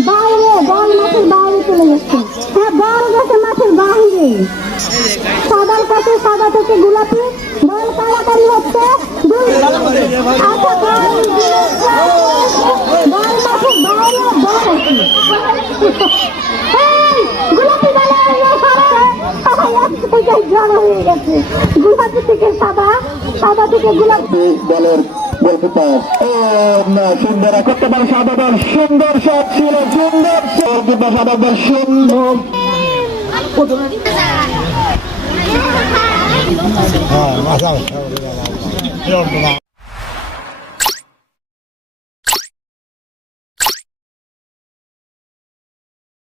বাইরে বল মাঠের বাইরে চলে যাচ্ছে হ্যাঁ বল গেছে মাঠের বাইরে সাদার কাছে সাদা থেকে গোলাপি বল কাড়াকাড়ি হচ্ছে আচ্ছা বল মাঠের বাইরে এই, গোলাপি হয়ে গেছে থেকে সাদা সাদা থেকে গোলাপি দলের গোলকিপার ও না, সুন্দর করতে পারে সাদা দল সুন্দর শট ছিল, সুন্দর গোলকিপার সাদা দল সুন্দর